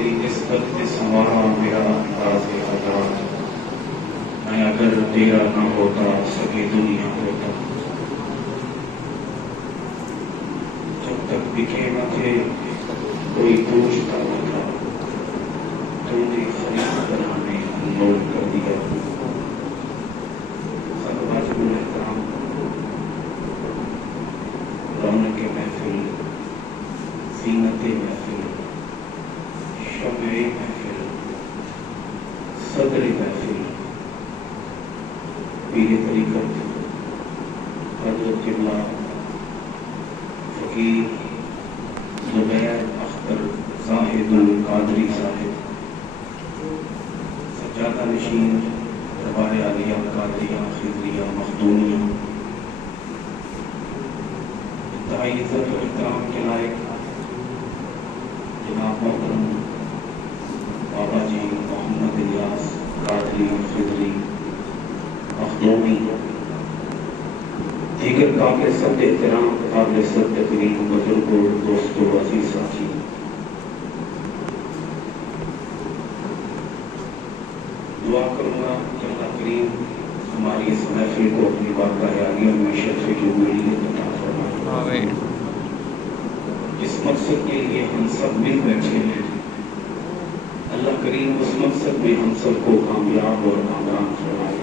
تیری نسبت سے سنوارا میرا انداز ادا، میں اگر تیرا نہ ہوتا سبھی دنیا ہوتا، جب تک بکے نہ تھے کوئی پوچھتا نہ تھا، تم نے خرید بنانے انمول کر دیا۔ سب واجب الاحترام رونق محفل، زینت محفل، شمع محفل، صدر محفل، پیر طریقت حضرت قبلہ فقیر زبیر اختر زاہد القادری صاحب، سجادہ نشین دربار عالیہ قادریہ خضریہ مخدومیہ، انتہائی عزت و احترام کے لائق جناب محترم بابا جی محمد الیاس قادری خضری مخدومی، دیگر قابل سب احترام قابل سب تقریم بزرگوں دوستوں عزیز ساتھی، دعا کروں گا کہ اللہ کریم ہماری اس محفل کو اپنی بارگاہ عالیہ میں شرف جمہوریت عطا فرمائے۔ اس مقصد کے لیے ہم سب مل بیٹھے ہیں، اللہ کریم اس مقصد میں ہم سب کو کامیاب اور کامران فرمائے۔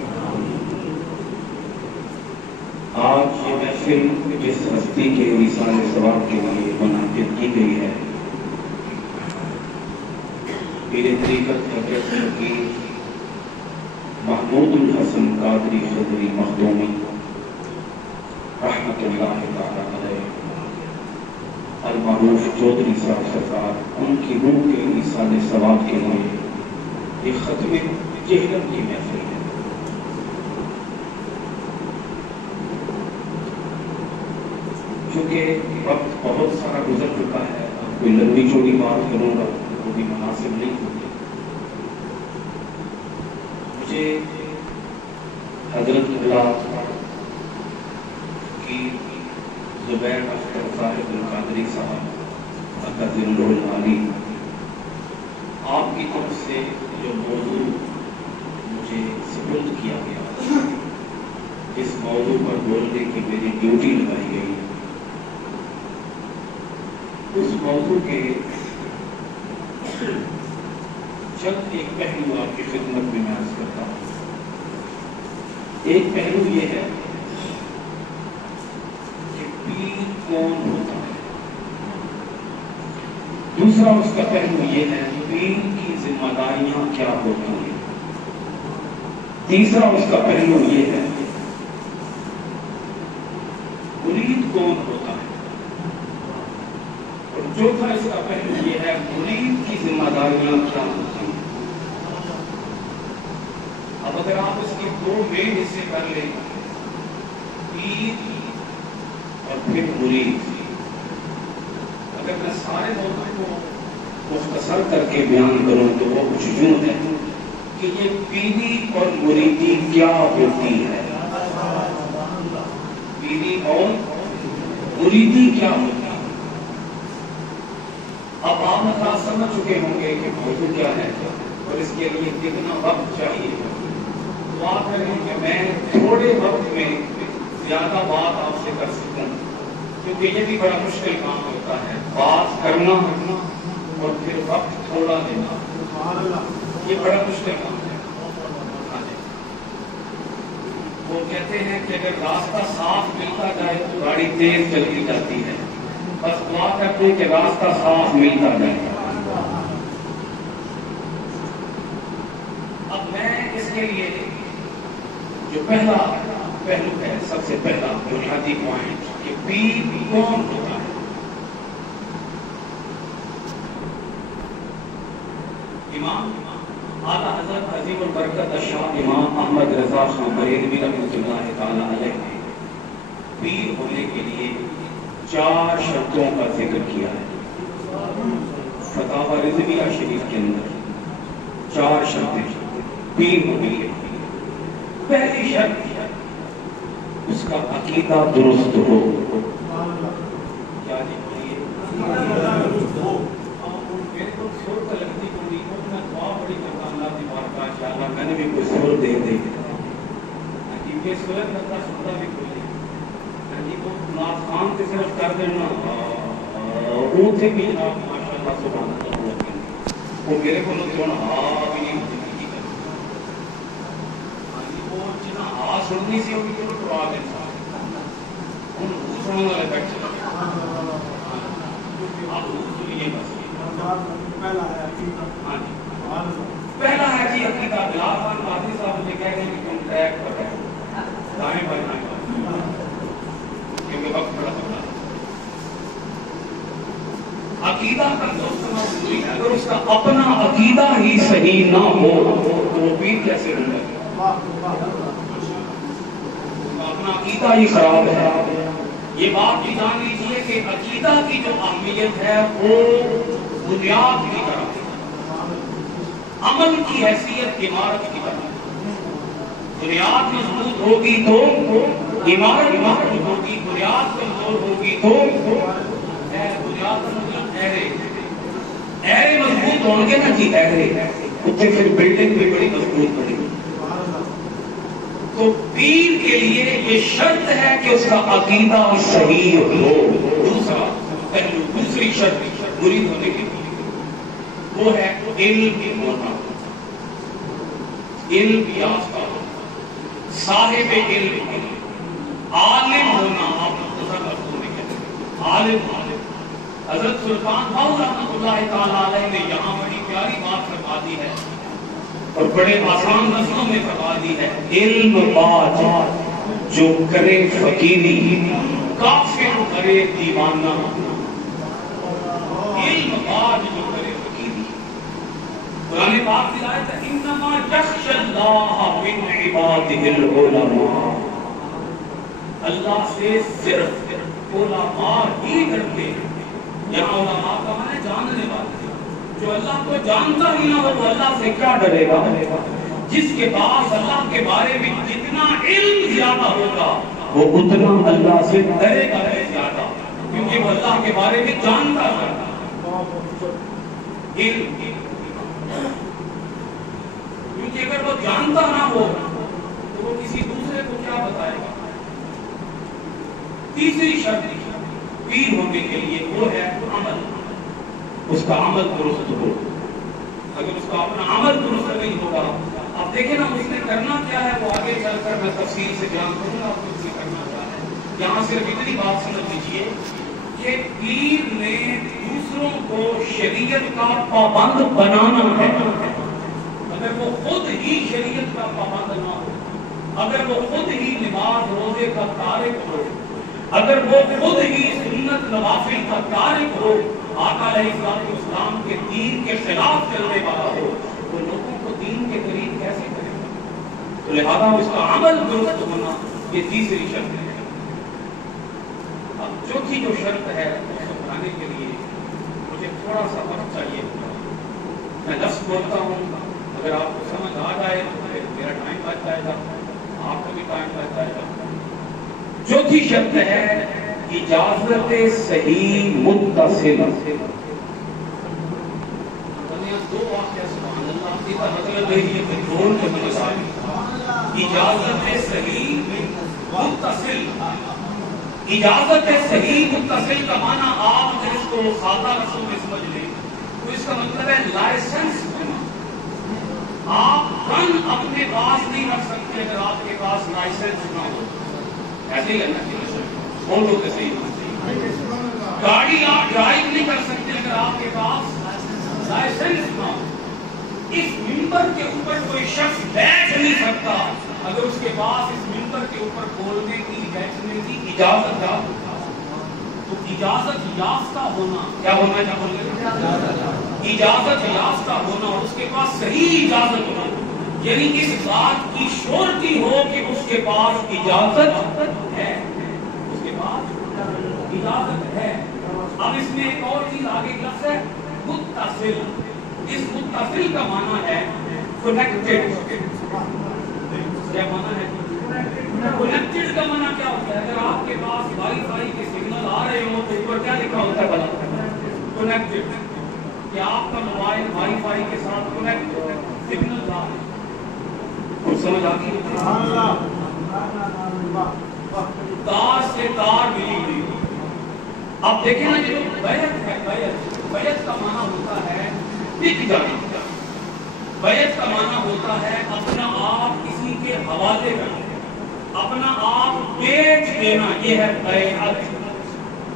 آج یہ محفل جس ہستی کے ایصال ثواب کے لیے منعقد کی گئی ہے، پیر طریقت حضرت فقیر محمود الحسن قادری خضری مخدومی رحمت اللہ تعالی علیہ المعروف چودھری صاحب سرکار، ان کی روح کے ایصال ثواب کے لیے یہ ختم جہلم کی محفل ہے۔ چونکہ وقت بہت سارا گزر چکا ہے، اب کوئی لمبی چوڑی بات کروں گا وہ بھی مناسب نہیں ہوتی۔ مجھے حضرت قبلہ کی زبیر اختر صاحب القادری صاحب اقدس العالی، آپ کی طرف سے جو موضوع مجھے سپرد کیا گیا، جس موضوع پر بولنے کی میری ڈیوٹی لگائی گئی، اس موضوع کے چند ایک پہلو آپ کی خدمت میں عرض کرتا ہوں۔ ایک پہلو یہ ہے کہ پیر کون ہوتا ہے، دوسرا اس کا پہلو یہ ہے پیر کی ذمہ داریاں کیا ہوتی ہیں، تیسرا اس کا پہلو یہ ہے مرید کون ہوتا ہے، اور چوتھا اس کا پہلو یہ ہے مرید کی ذمہ داریاں کیا ہوتی ہیں۔ اب اگر آپ اس کے دو مین حصے کر لیں، پیر اور پھر مرید، اگر میں سارے موضوع کو مختصر کر کے بیان کروں تو وہ کچھ یوں ہے کہ یہ پیری اور مریدی کیا ہوتی ہے، پیری اور مریدی کیا ہوتی ہے۔ اب آپ انداز سمجھ چکے ہوں گے کہ موضوع کیا ہے اور اس کے لیے کتنا وقت چاہیے۔ دعا کریں کہ میں تھوڑے وقت میں زیادہ بات آپ سے کر سکوں، کیونکہ یہ بھی بڑا مشکل کام ہوتا ہے، بات کرنا اور پھر وقت تھوڑا دینا، یہ بڑا مشکل کام ہے۔ وہ کہتے ہیں کہ اگر راستہ صاف ملتا جائے تو گاڑی تیز چلتی جاتی ہے، بس دعا کرتے ہیں کہ راستہ صاف ملتا جائے۔ اب میں اس کے لیے جو پہلا پہلو ہے، سب سے پہلا بنیادی پوائنٹ کہ پیر کون ہوتا ہے۔ امام اعلیٰ حضرت عظیم البرکت شاہ امام احمد رضا خان بریلوی رحمۃ اللہ تعالی علیہ نے پیر ہونے کے لیے 4 شرطوں کا ذکر کیا ہے۔ فتاوی رضویہ شریف کے اندر 4 شرطیں پیر ہونے کے لیے۔ پہلی شرط اس کا عقیدہ درست ہو۔ کیا جی بولیے؟ میرے کو شور تو لگتی سلط لگتا سنتا بھی کوئی وہ ناز خان کے صرف کر دینا اونٹے بھی جناب ماشاء اللہ سبحان اللہ وہ میرے کو بھی نہیں وہ جنا سننی سی ہوگی تو ٹرا دینا سننے والے بیٹھ آپ سنیے بس پہلا ہے جی عقیدہ بلال خان قادری صاحب نے کہہ رہے ہیں کہ تم ٹریک پر ہے دائیں بائیں کیونکہ وقت بڑا سکتا ہے عقیدہ کا دوست ضروری ہے اگر اس کا اپنا عقیدہ ہی صحیح نہ ہو تو وہ پیر کیسے ہوگا اپنا عقیدہ ہی خراب ہے یہ بات بھی جان لیجیے کہ عقیدہ کی جو اہمیت ہے وہ بنیاد کی طرح عمل کی حیثیت عمارت کی طرح بنیاد مضبوط ہوگی تو عمارت مضبوط ہوگی بنیاد کمزور ہوگی تو بنیاد ایرے مضبوط ہوں گے نا جی ایرے اتنے پھر بلڈنگ بھی بڑی مضبوط بنے گی تو پیر کے لیے یہ شرط ہے کہ اس کا عقیدہ صحیح ہو دوسرا پہلو دوسری شرط مرید ہونے کے لیے وہ ہے علم ہونا علم یافتہ صاحب علم عالم ہونا آپ عالم حضرت سلطان باہو رحمۃ اللہ تعالیٰ علیہ نے یہاں بڑی پیاری بات فرما دی ہے اور بڑے آسان لفظوں میں فرما دی ہے علم بات جو کرے فقیری کافر کرے دیوانہ علم بات جو کرے فقیری قرآن پاک کی آیت ہے انما یخشى اللہ من عباده العلماء اللہ سے صرف علماء ہی ڈرتے ہیں یہاں علماء کا معنی جاننے والے جو اللہ کو جانتا ہی نہ ہو وہ اللہ سے کیا ڈرے گا جس کے پاس اللہ کے بارے میں جتنا علم زیادہ ہوگا وہ اتنا اللہ سے ڈرے گا زیادہ کیونکہ وہ اللہ کے بارے میں جانتا ہے کیونکہ اگر وہ جانتا نہ ہو تو وہ کسی دوسرے کو کیا بتائے گا تیسری شرط پیر ہونے کے لیے وہ ہے عمل اس کا عمل درست ہو اگر اس کا اپنا عمل درست نہیں ہوگا آپ دیکھیں نا اس نے کرنا کیا ہے وہ آگے چل کر میں تفصیل سے بیان کروں گا آپ کو اسے کرنا کیا ہے یہاں صرف اتنی بات سمجھ لیجیے کہ پیر نے دوسروں کو شریعت کا پابند بنانا ہے اگر وہ خود ہی شریعت کا پابند نہ ہو اگر وہ خود ہی نماز روزے کا تارک ہو اگر وہ خود ہی سنت نوافل کا تارک ہو آقا علیہ السلام کے دین کے خلاف چلنے والا ہو تو لوگوں کو دین کے قریب کیسے کرے گا تو لہذا اس کا عمل درست ہونا یہ تیسری شرط ہے اب چوتھی جو شرط ہے اس کو بنانے کے لیے مجھے تھوڑا سا وقت چاہیے میں لفظ بولتا ہوں اگر آپ کو سمجھ آ جائے تو میرا ٹائم بچ جائے گا آپ کو بھی ٹائم بچ جائے گا چوتھی شرط ہے اجازت صحیح متصل دو واقعہ سبحان اللہ کی مطلب ہے یہ کنٹرول کے مطابق اجازت صحیح متصل اجازت صحیح متصل کا معنی آپ اگر اس کو سادہ لفظوں میں سمجھ لیں تو اس کا مطلب ہے لائسنس ہونا آپ گن اپنے پاس نہیں رکھ سکتے اگر آپ کے پاس لائسنس نہ ہو ایسے ہی کرنا چاہیے فوٹو کے صحیح گاڑی آپ ڈرائیو نہیں کر سکتے اگر آپ کے پاس لائسنس نہ ہو اس ممبر کے اوپر کوئی شخص بیٹھ نہیں سکتا اگر اس کے پاس اس ممبر کے اوپر بولنے کی بیٹھنے کی اجازت نہ ہو تو اجازت یافتہ ہونا کیا ہونا کیا بولے اجازت یافتہ ہونا اور اس کے پاس صحیح اجازت ہونا یعنی اس بات کی شورتی ہو کہ اس کے پاس اجازت ہے اس کے پاس اجازت ہے اب اس میں ایک اور چیز آگے لفظ ہے متصل اس متصل کا معنی ہے کنیکٹڈ کیا معنی ہے کنیکٹڈ کا معنی کیا ہوتا ہے اگر آپ کے پاس وائی فائی کے سگنل آ رہے ہو تو اوپر کیا لکھا ہوتا ہے کنیکٹڈ کہ آپ کا موبائل وائی فائی کے ساتھ کنیکٹ سگنل آ رہے سمجھ آتی ہے تار سے تار ملی ہوئی. اب دیکھیں نا جو بیعت ہے، بیعت کا معنی ہوتا ہے بک جانا. بیعت کا معنی ہوتا ہے اپنا آپ کسی کے حوالے کرنا، اپنا آپ بیچ دینا. یہ ہے بیعت.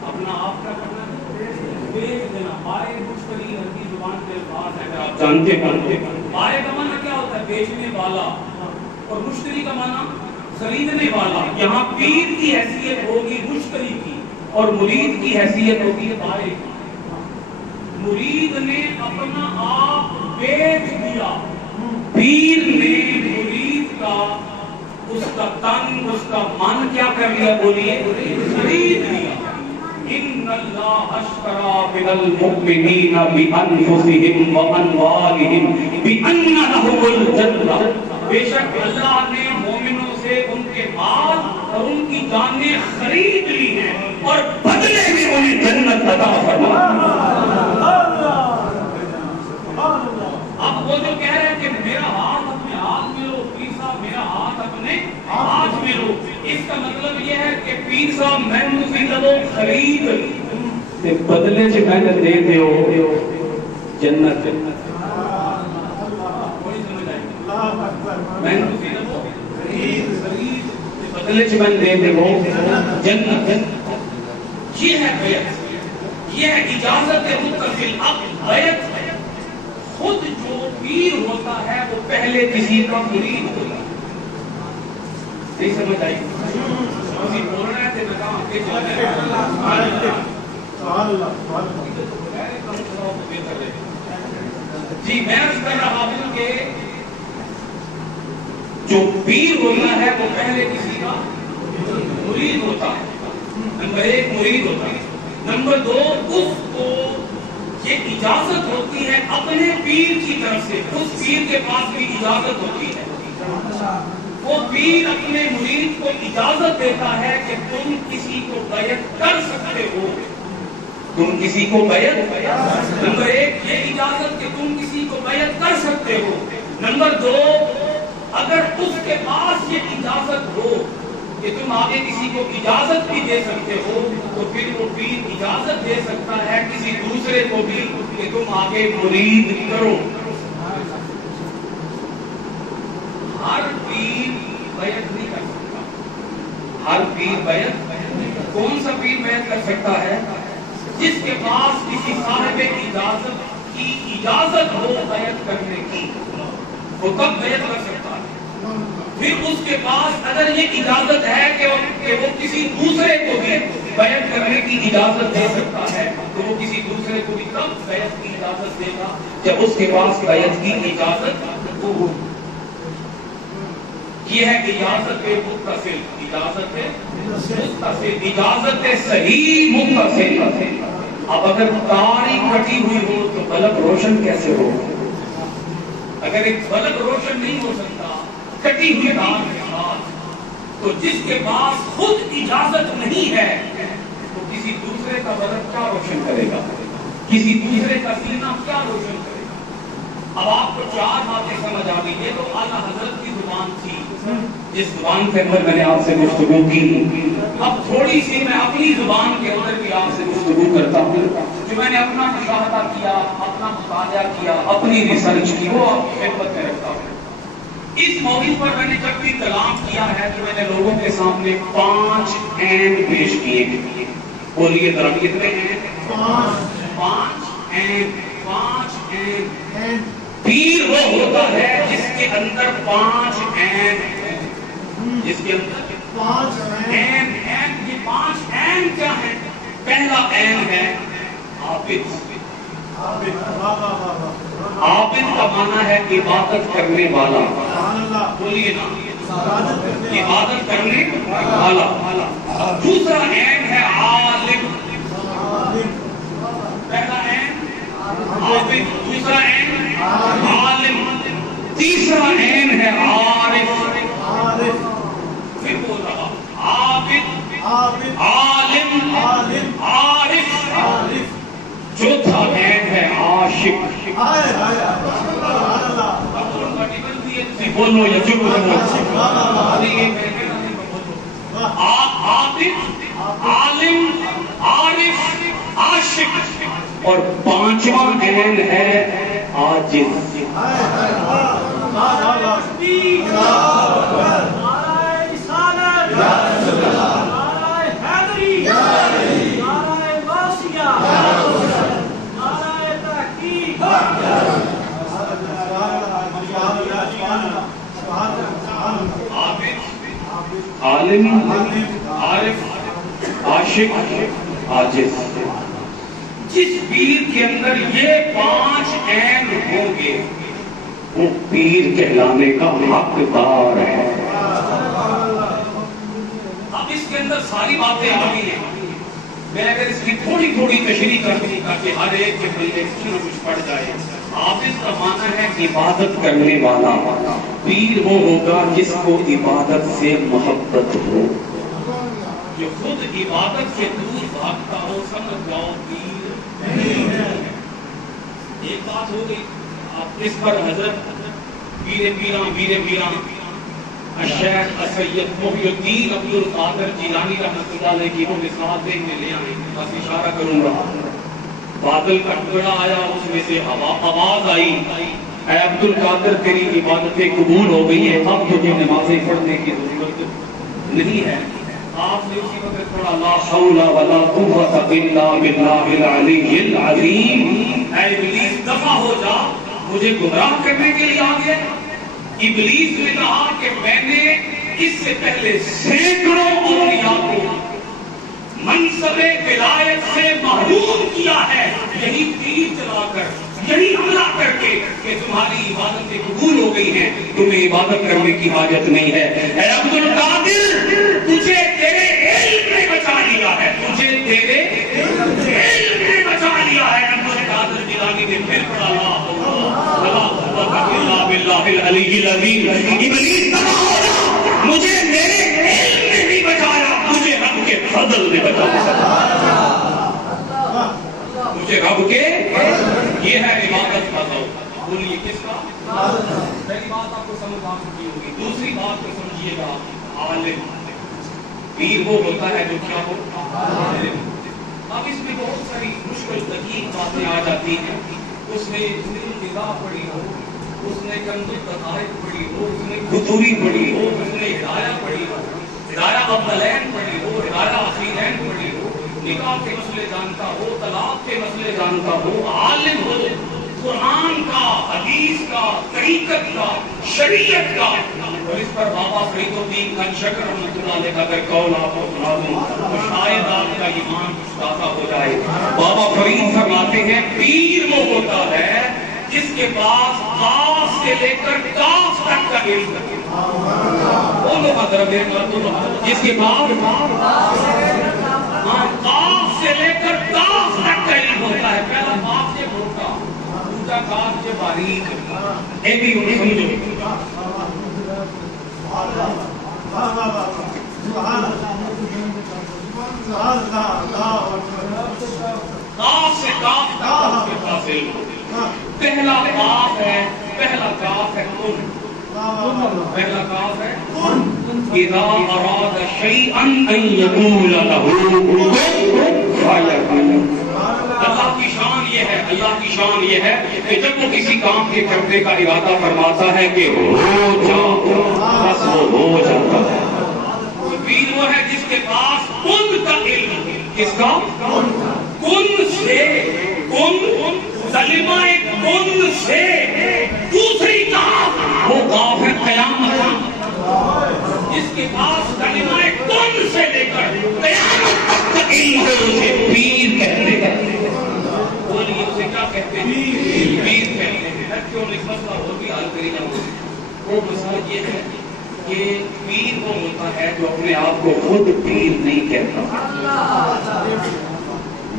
اپنا آپ کا کرنا بیچ دینا. بائع مشتری عربی زبان کے الفاظ ہیں، اگر آپ جانتے ہیں. بائع کا معنی کیا ہوتا ہے؟ بیچنے والا. اور مشتری کا معنی خریدنے والا. یہاں پیر کی حیثیت ہوگی مشتری کی اور مرید کی حیثیت ہوگی بائع کی. مرید نے اپنا آپ بیچ دیا، پیر نے مرید کا، اس کا تن، اس کا من کیا کر لیا؟ بولیے خرید لیا. ان اللہ اشترى من المؤمنین بانفسهم واموالهم بان لهم الجنہ. بے شک اللہ نے مومنوں سے ان کے مال اور ان کی جانیں خرید لی ہیں اور بدلے میں انہیں جنت عطا فرمائی. اب وہ جو کہہ رہے ہیں کہ میرا ہاتھ اپنے ہاتھ میں لو، پیر صاحب میرا ہاتھ اپنے ہاتھ میں لو، اس کا مطلب یہ ہے کہ پیر صاحب میں مجھے خرید بدلے سے میں نے دے دیو جنت. میں بدلے سے میں دے دیو جنت. یہ ہے بیعت، یہ ہے اجازت متصل. اب بیعت خود جو پیر ہوتا ہے وہ پہلے کسی کا مرید ہوتا ہے. نہیں سمجھ آئی؟ کسی بول رہے تھے میں کہاں آگے چل رہے ہیں. جی میں عرض کر رہا ہوں کہ جو پیر ہوتا ہے وہ پہلے کسی کا مرید ہوتا ہے. نمبر ایک مرید ہوتا ہے. نمبر دو اس کو یہ اجازت ہوتی ہے اپنے پیر کی طرف سے. اس پیر کے پاس بھی اجازت ہوتی ہے. وہ پیر اپنے مرید کو اجازت دیتا ہے کہ تم کسی کو بیعت کر سکتے ہو. تم کسی کو بیعت، نمبر ایک یہ اجازت کہ تم کسی کو بیعت کر سکتے ہو. نمبر دو اگر اس کے پاس یہ اجازت ہو کہ تم آگے کسی کو اجازت بھی دے سکتے ہو تو پھر وہ پیر اجازت دے سکتا ہے کسی دوسرے کو بھی کہ تم آگے مرید کرو. ہر پیر بیعت نہیں کر سکتا. ہر پیر بیعت، کون سا پیر بیعت کر سکتا ہے؟ جس کے پاس کسی صاحب اجازت کی اجازت ہو بیعت کرنے کی، وہ تب بیعت کر سکتا ہے. پھر اس کے پاس اگر یہ اجازت ہے کہ وہ کسی دوسرے کو بھی بیعت کرنے کی اجازت دے سکتا ہے تو وہ کسی دوسرے کو بھی تب بیعت کی اجازت دے گا جب اس کے پاس بیعت کی اجازت ہو. یہ ہے اجازت متصل. اجازت متصل، اجازت صحیح متصل. اب اگر تاری کٹی ہوئی ہو تو بلب روشن کیسے ہو؟ اگر ایک بلب روشن نہیں ہو سکتا کٹی ہوئی تار کے ساتھ، تو جس کے پاس خود اجازت نہیں ہے تو کسی دوسرے کا بلب کیا روشن کرے گا؟ کسی دوسرے کا سینہ کیا روشن کرے گا؟ اب آپ کو چار باتیں سمجھ آ گئی. یہ تو اعلیٰ حضرت کی زبان تھی جس زبان کے اندر میں نے آپ سے گفتگو کی. اب تھوڑی سی میں اپنی زبان کے اندر بھی آپ سے گفتگو کرتا ہوں جو میں نے اپنا مشاہدہ کیا، اپنا مطالعہ کیا، اپنی ریسرچ کی، وہ آپ کی خدمت میں رکھتا ہوں. اس موضوع پر میں نے جب بھی کلام کیا ہے تو میں نے لوگوں کے سامنے 5 عین پیش کیے. بولیے ذرا کتنے ہیں؟ 5 عین. 5 عین. پیر وہ ہوتا ہے جس کے اندر 5 عین ہیں. جس کے اندر 5 عین ہیں. یہ 5 عین کیا ہیں؟ پہلا عین ہے عابد. عابد کا معنی ہے عبادت کرنے والا. بولیے نا، عبادت کرنے والا. دوسرا عین ہے عالم. پہلا عین عابد، دوسرا عین عالم، تیسرا عین ہے عارف. پھر بول رہا عابد، عالم، عارف. چوتھا عین ہے عاشق. بولو یا چپ رہو. عابد، عالم، عارف، عاشق، اور پانچواں عین ہے عاجز۔ عالم، عارف، عاشق، عاجز۔ جس پیر کے اندر یہ پانچ عین ہوں گے وہ پیر کہلانے کا حقدار ہے۔ اب اس کے اندر ساری باتیں آ گئی ہیں، میں اگر اس کی تھوڑی تھوڑی تشریح کر دوں تاکہ ہر ایک کے دل میں کچھ نہ کچھ پڑ جائے۔ حافظ کا معنی ہے عبادت کرنے والا۔ پیر وہ ہوگا جس کو عبادت سے محبت ہو، جو خود عبادت سے دور بھاگتا ہو، سمجھ جاؤ پیر نہیں ہے۔ ایک بات ہو گئی، اب اس پر حضرت پیر پیران الشیخ السید محی الدین عبد القادر جیلانی رحمۃ اللہ علیہ کی وہ مثال دیکھنے لے آئے، بس اشارہ کروں گا۔ بادل کا ٹکڑا آیا، اس میں سے آواز آئی، اے عبد القادر تیری عبادتیں قبول ہو گئی ہیں، اب تجھے نمازیں پڑھنے کی ضرورت نہیں ہے۔ آپ نے اسی وقت پڑھا لا حول ولا قوت الا باللہ العلی العظیم۔ اے ابلیس دفع ہو جا، مجھے گمراہ کرنے کے لیے آ گیا۔ ابلیس نے کہا کہ میں نے اس سے پہلے سینکڑوں اولیاء کو منصب ولایت سے محروم کیا ہے، یہی تیر چلا کر، یہی حملہ کر کے کہ تمہاری عبادتیں قبول ہو گئی ہیں، تمہیں عبادت کرنے کی حاجت نہیں ہے۔ اے عبد القادر تجھے تیرے علم نے بچا لیا ہے، تجھے تیرے علم نے بچا لیا ہے۔ عبد القادر جیلانی نے پھر پڑھا لا قوت الا باللہ العلی العظیم۔ ابلیس تباہ ہو جا، مجھے میرے علم نے نہیں بچایا، مجھے رب کے فضل نے بچایا، مجھے رب کے، یہ ہے عبادت کا ذوق۔ بولیے کس کا؟ پہلی بات آپ کو سمجھ آ چکی ہوگی۔ دوسری بات کو سمجھیے گا، عالم۔ پیر وہ ہوتا ہے جو کیا ہو؟ عالم۔ اب اس میں بہت ساری مشکل دقیق باتیں آ جاتی ہیں۔ اس نے نگاہ پڑھی ہو، اس نے کنز الدقائق پڑھی ہو، اس نے خطوری پڑھی ہو، اس نے ہدایہ پڑھی ہو، ہدایہ اولین پڑھی ہو، ہدایہ اخیرین پڑھی ہو، نکاح کے مسئلے جانتا ہو، طلاق کے مسئلے جانتا ہو، عالم ہو، قرآن کا، حدیث کا، طریقت کا، شریعت کا، اور اس پر بابا فرید الدین کنشکر رحمۃ اللہ علیہ کا اگر قول آپ کو سنا دوں تو شاید آپ کا ایمان تازہ ہو جائے۔ بابا فرید فرماتے ہیں پیر وہ ہوتا ہے جس کے پاس قاف سے لے کر کاف تک کا علم ہے۔ بولو مطلب جس کے پاس قاف سے لے کر کاف تک کا علم ہوتا ہے۔ پہلا قاف سے موٹا، دوسرا کاف سے باریک، اے بھی انہیں سمجھو۔ کاف سے کاف تک کے پاس علم ہوتا ہے۔ پہلا کاف ہے، پہلا کاف ہے کن، پہلا کاف ہے اذا اراد شیئا ان یقول له کن فیکون۔ اللہ کی شان یہ ہے، اللہ کی شان یہ ہے کہ جب وہ کسی کام کے کرنے کا ارادہ فرماتا ہے کہ ہو جا، بس وہ ہو جاتا ہے۔ پیر وہ ہے جس کے پاس کن کا علم، کس کا؟ کن سے، کن کلمہ کن سے دوسری کاف، وہ کاف ہے قیامت، جس کے پاس کلمہ کن سے لے کر قیامت تک کا علم ہے اسے پیر کہتے ہیں۔ بولیے اسے کیا کہتے ہیں؟ پیر کہتے ہیں۔ کیوں اس مسئلہ ہو بھی حل کری جاؤں؟ وہ مسئلہ یہ ہے کہ پیر وہ ہوتا ہے جو اپنے آپ کو خود پیر نہیں کہتا۔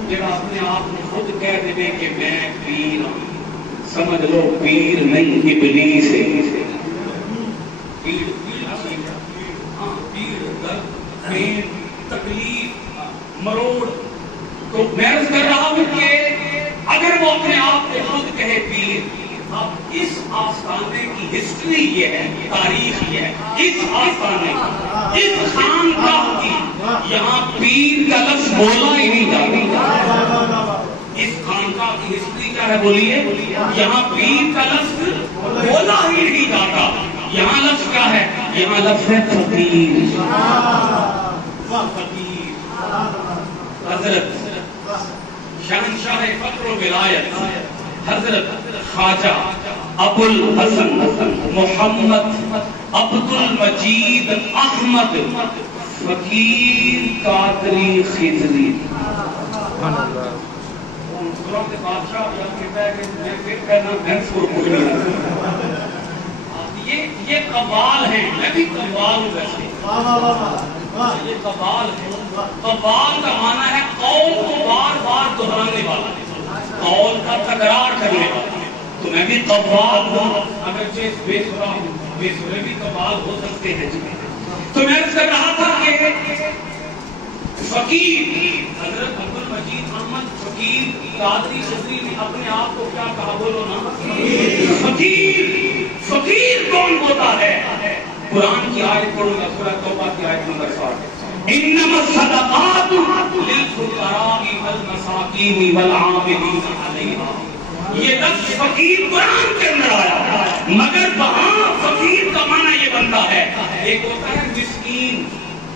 جب اپنے آپ کو خود کہہ دے کہ میں پیر ہوں، سمجھ لو پیر نہیں ابلیس ہے۔ پیر درد، پین، تکلیف، مروڑ۔ تو میں عرض کر رہا ہوں کہ اگر وہ اپنے آپ کو خود کہے پیر، اب اس آستانے کی ہسٹری یہ ہے، تاریخ یہ ہے، اس آستانے کی، اس خانقاہ کی، یہاں پیر کا لفظ بولا ہی نہیں جاتا۔ اس خانقاہ کی ہسٹری کیا ہے بولیے؟ یہاں پیر کا لفظ بولا ہی نہیں جاتا۔ یہاں لفظ کیا ہے؟ یہاں لفظ ہے فقیر۔ حضرت شہنشاہ فقر و ولایت حضرت خواجہ ابو الحسن محمد عبد المجید احمد فقیر قادری خضری یہ قوال ہیں، میں بھی قوال ہوں ویسے، یہ قوال ہے۔ قوال کا معنی ہے قول کو بار بار دہرانے والا، قول کا تکرار کرنے والا۔ تو میں بھی قوال ہوں، اگرچہ بے سرا ہوں، بے سرے بھی قوال ہو سکتے ہیں۔ تو میں اس کر رہا تھا کہ فقیر حضرت عبد المجید احمد فقیر قادری خضری نے اپنے آپ کو کیا کہا؟ بولو نا، فقیر۔ فقیر کون ہوتا ہے؟ قرآن کی آیت پڑھوں گا، سورہ توبہ کی آیت نمبر 60، انما الصدقات للفقراء والمساکین والعاملین علیہا۔ یہ لفظ فقیر قرآن کے اندر آیا، مگر وہاں فقیر کا معنی یہ بنتا ہے، ایک ہوتا ہے مسکین،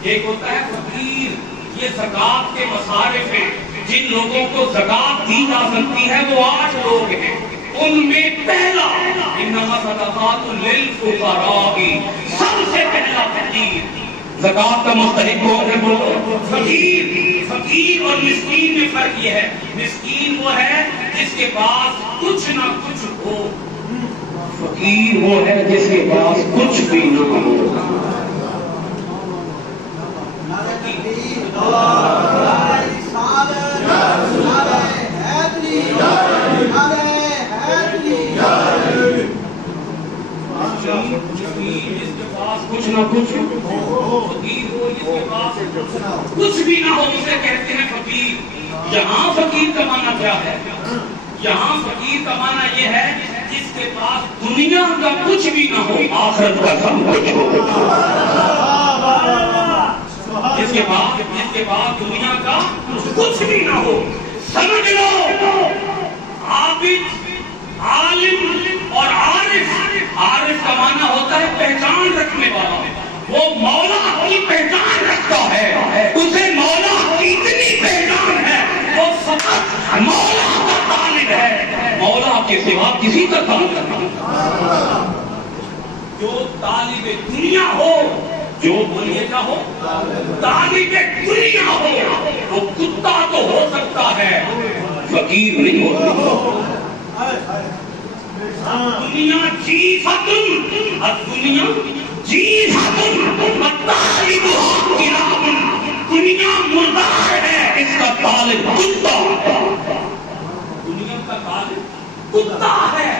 ایک ہوتا ہے فقیر۔ یہ زکوٰۃ کے مصارف ہیں، جن لوگوں کو زکوٰۃ دی جا سکتی ہے وہ 8 لوگ ہیں، ان میں پہلا انما صدقات للفقراء، سب سے پہلا فقیر۔ زکوٰۃ کا مستحق کون ہے؟ بولو، فقیر۔ فقیر اور مسکین میں فرق یہ ہے، مسکین وہ ہے جس کے پاس کچھ نہ کچھ ہو، فقیر وہ ہے جس کے پاس کچھ بھی نہ ہو۔ کچھ نہ کچھ فقیر ہو، جس کے پاس کچھ بھی نہ ہو، اسے کہتے ہیں فقیر۔ یہاں فقیر کا معنی کیا ہے؟ یہاں فقیر کا معنی یہ ہے جس کے پاس دنیا کا کچھ بھی نہ ہو، آخرت کا سب کچھ ہو۔ جس کے پاس دنیا کا کچھ بھی نہ ہو، سمجھ لو عابد، عالم اور عارف۔ عارف کا معنی ہوتا ہے پہچان رکھنے والا، وہ مولا کی پہچان رکھتا ہے، اسے مولا کی اتنی پہچان ہے، وہ فقط مولا کا طالب ہے، مولا کے سوا کسی کا طالب نہیں۔ جو طالب دنیا ہو، جو بولیے کیا ہو، طالب دنیا ہو، وہ کتا تو ہو سکتا ہے، فقیر نہیں ہو سکتا۔ دنیا جیفتن، الدنیا جیفتن وطالبها کلاب، دنیا مردار ہے، اس کا طالب کتا ہے۔ دنیا کا طالب کتا ہے،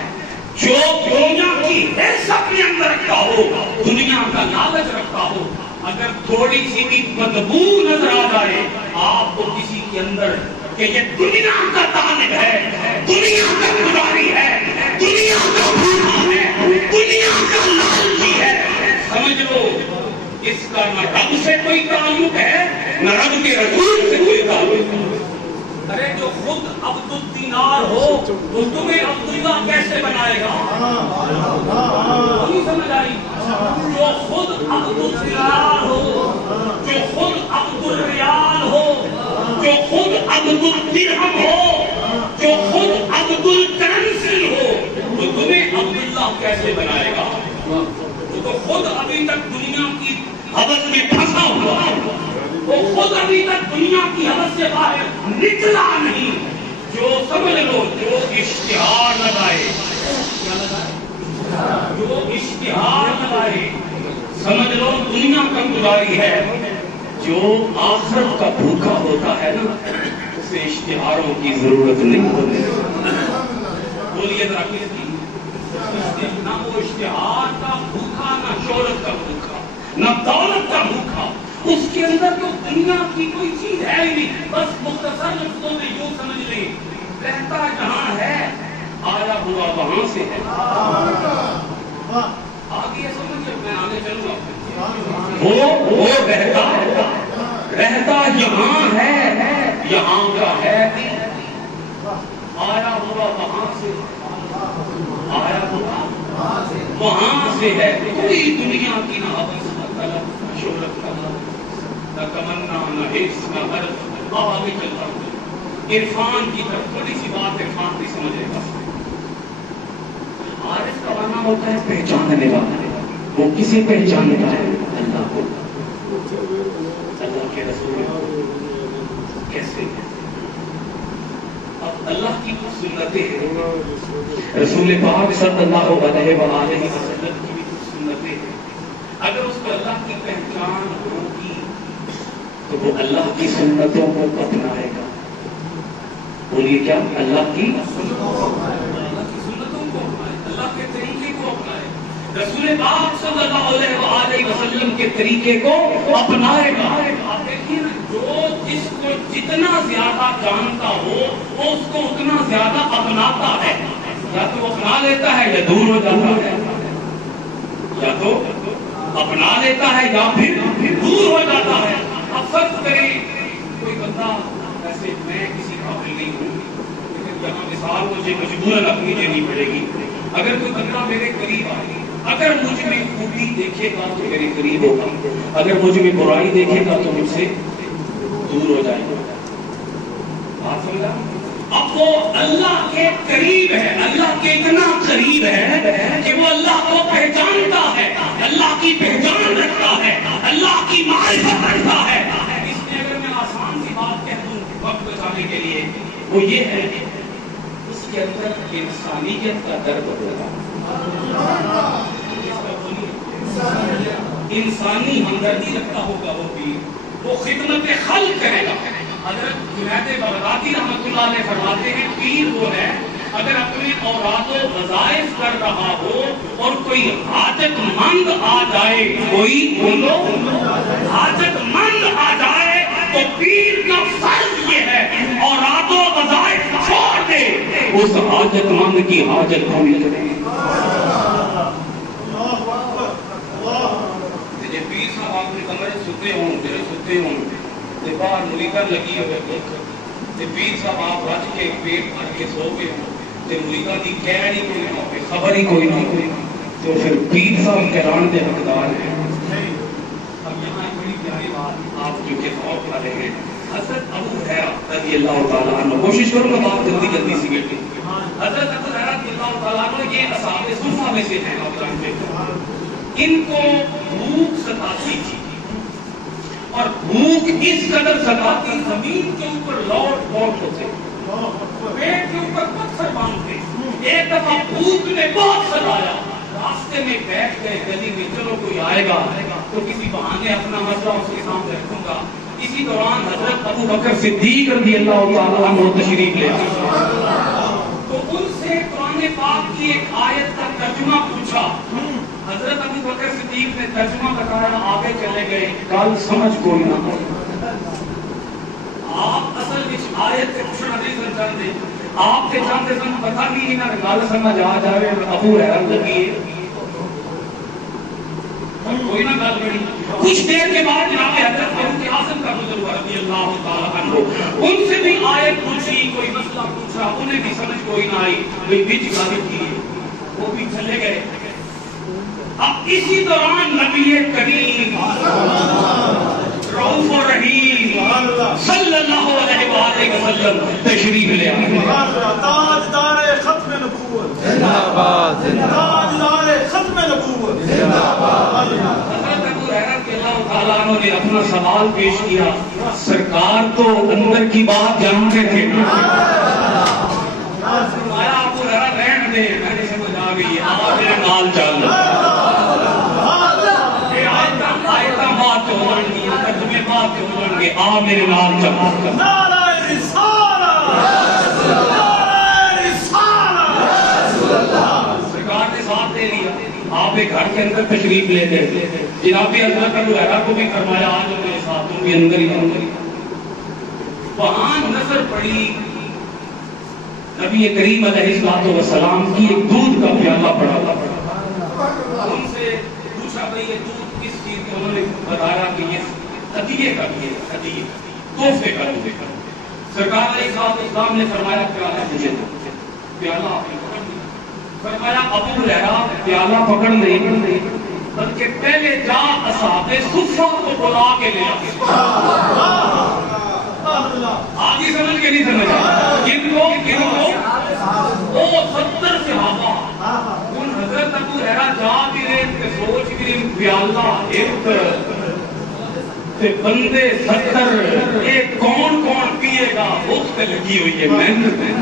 جو دنیا کی حرص اپنے اندر رکھتا ہو، دنیا کا لالچ رکھتا ہو، اگر تھوڑی سی بھی بدبو نظر آ جائے آپ کو کسی کے اندر کہ یہ دنیا کا طالب ہے، دنیا کا پجاری ہے، دنیا کا بھوکا ہے، دنیا کا لالچی ہے، سمجھ لو اس کا نہ رب سے کوئی تعلق ہے، نہ رب کے رسول سے کوئی تعلق ہے۔ ارے جو خود عبد الدینار ہو وہ تمہیں عبداللہ کیسے بنائے گا؟ نہیں سمجھ آئی؟ جو خود عبد الدینار ہو، جو خود عبد الریال ہو، جو خود عبد الدرہم ہو، جو خود عبد الکرنسی ہو، تو تمہیں عبداللہ کیسے بنائے گا؟ وہ تو خود ابھی تک دنیا کی حوث میں پھنسا ہوا ہے، وہ خود ابھی تک دنیا کی حوث سے باہر نکلا نہیں۔ جو سمجھ لو جو اشتہار لگائے، جو اشتہار لگائے، سمجھ لو دنیا کا پجاری ہے۔ جو آخرت کا بھوکا ہوتا ہے نا، اسے اشتہاروں کی ضرورت نہیں ہوتی۔ بولیے ذرا کس کی؟ نہ وہ اشتہار کا بھوکا، نہ شہرت کا بھوکا، نہ دولت کا بھوکا، اس کے اندر تو دنیا کی کوئی چیز ہے ہی نہیں۔ بس مختصر لفظوں میں یوں سمجھ لیں، رہتا جہاں ہے آیا ہوا وہاں سے ہے. آگے سمجھ میں آگے چلوں گا. وہ رہتا یہاں ہے, یہاں کا ہے. آیا ہوا وہاں سے, آیا ہوا وہاں سے ہے. پوری دنیا کی نہ حوث نہ طلب نہ شہرت نہ تمنا نہ حرص نہ غرض. اب آگے چلتا ہوں. عرفان کی طرف تھوڑی سی بات عرفان بھی سمجھے گا. عارف کا معنی ہوتا ہے پہچاننے والا. وہ کسی پہچانتا ہے؟ اللہ کو, اللہ کے رسول کو. کیسے؟ اب اللہ کی کچھ سنتیں ہیں, رسول پاک صلی اللہ علیہ وآلہ وسلم کی بھی کچھ سنتیں ہیں. اگر اس کو اللہ کی پہچان ہوگی تو وہ اللہ کی سنتوں کو اپنائے گا. بولیے کیا؟ اللہ کی سنتوں کو اپنائے, اللہ کے طریقے کو اپنائے, رسول پاک صلی اللہ علیہ وآلہ وسلم کے طریقے کو اپنائے گا. آپ دیکھیے نا, جو جس کو جتنا زیادہ جانتا ہو وہ اس کو اتنا زیادہ اپناتا ہے. یا تو اپنا لیتا ہے یا دور ہو جاتا ہے, یا تو اپنا لیتا ہے یا پھر دور ہو جاتا ہے. اب فرض کریں کوئی بندہ, ایسے میں کسی قابل نہیں ہوں لیکن یہاں مثال مجھے مجبوراً اپنی دینی پڑے گی. اگر کوئی بندہ میرے قریب آئے, اگر مجھ میں خوبی دیکھے گا تو میرے قریب ہوگا, اگر مجھ میں برائی دیکھے گا تو مجھ سے دور ہو جائے گا. بات سمجھا؟ اب وہ اللہ کے قریب ہے, اللہ کے اتنا قریب ہے کہ وہ اللہ کو پہچانتا ہے, اللہ کی پہچان رکھتا ہے, اللہ کی معرفت رکھتا ہے. اس میں اگر میں آسان سی بات کہہ دوں وقت بچانے کے لیے, وہ یہ ہے اس کے اندر انسانیت کا درد ہوگا. انسانی ہمدردی رکھتا ہوگا وہ پیر, وہ خدمت خلق کرے گا. حضرت جنید بغدادی رحمۃ اللہ علیہ فرماتے ہیں پیر وہ ہے اگر اپنے اوراد و وظائف کر رہا ہو اور کوئی حاجت مند آ جائے, کوئی بولو حاجت مند آ جائے تو پیر کا فرض یہ ہے اوراد و وظائف چھوڑ دے, اس حاجت مند کی حاجت پوری کرے. پیر صاحب آپ نے کمرے سوتے ہوں باہر مریداں لگی ہوئے, پیر صاحب آپ رج کے پیٹ بھر کے سو گئے ہوں, مریداں دی خیر ہی کوئی نہ ہو, خبر ہی کوئی نہ ہو, تو پھر پیر صاحب کہلان کے حقدار ہیں. اب یہاں ایک بڑی پیاری بات آپ جو کہ خوف والے ہیں, حضرت ابو ہریرہ رضی اللہ تعالیٰ عنہ, کوشش کروں گا بات جلدی سے بیٹھے. حضرت ابو ہریرہ رضی اللہ تعالیٰ عنہ یہ اصحاب صفہ میں سے ہیں. آپ جانتے ہیں ان کو بھوک ستاتی تھی, اور بھوک اس قدر ستاتی زمین کے اوپر لوٹ پوٹ ہوتے, پیٹ کے اوپر پتھر باندھتے. ایک دفعہ بھوک نے بہت ستایا, راستے میں بیٹھ گئے گلی میں, چلو کوئی آئے گا تو کسی بہانے اپنا مسئلہ اس کے سامنے رکھوں گا. اسی دوران حضرت ابو بکر صدیق رضی اللہ تعالیٰ عنہ تشریف لے آئے, تو ان سے قرآن پاک کی ایک آیت کا ترجمہ پوچھا. حضرت ابو بکر صدیق نے ترجمہ بتایا, آگے چلے گئے. کل سمجھ کوئی نہ ہو, آپ اصل وچ آیت تے پوچھنا نہیں سمجھاندے, آپ تے جانتے سن پتہ نہیں نہ گل سمجھ آ جاوے. ابو حیران لگی کوئی نہ گل بڑی. کچھ دیر کے بعد جناب حضرت فاروق اعظم کا حضور رضی اللہ تعالیٰ عنہ, ان سے بھی آیت پوچھی, کوئی مسئلہ پوچھا, انہیں بھی سمجھ کوئی نہ آئی, کوئی بیچ گالی تھی, وہ بھی چلے گئے. اب اسی دوران نبی کریم رؤوف الرحیم صلی اللہ علیہ وآلہ وسلم تشریف لے آئے. تاجدار ختم نبوت زندہ باد, تاجدار ختم نبوت زندہ باد. حضرت ابو ہریرہ رضی اللہ تعالیٰ عنہ نے اپنا سوال پیش کیا. سرکار تو اندر کی بات جانتے تھے, فرمایا ابو ہریرہ رہن دے, میں نے سمجھ آ گئی, آپ میرے نال چل. آپ میرے نال چل. نعرہ رسالت, نعرہ رسالت. سرکار نے ساتھ دے لیا, آپ ایک گھر کے اندر تشریف لے گئے. جناب حضرت ابو ہریرہ کو بھی فرمایا آج میرے ساتھ, تم بھی اندر ہی. وہاں نظر پڑی نبی کریم علیہ السلام کی ایک دودھ کا پیالہ پڑا تھا. ان سے پوچھا بھائی یہ دودھ کس چیز کا؟ انہوں نے بتایا کہ یہ ہدیے کا لیے، ہدیے تحفے کا لیے. سرکار علیہ السلام نے فرمایا پیالہ مجھے دو. پیالہ آپ نے پکڑ لیا. فرمایا ابو ہریرہ پیالہ پکڑ نہیں بلکہ پہلے جا اصحاب صفہ کو بلا کے لے آگے سمجھ کے نہیں سمجھا کن کو وہ 70 صحابہ ان حضرت ابو ہریرہ جا بھی رہے تھے سوچ بھی پیالہ ایک تے بندے 70 ایک کون کون پیے گا اس پہ لگی ہوئی ہے محنت میں.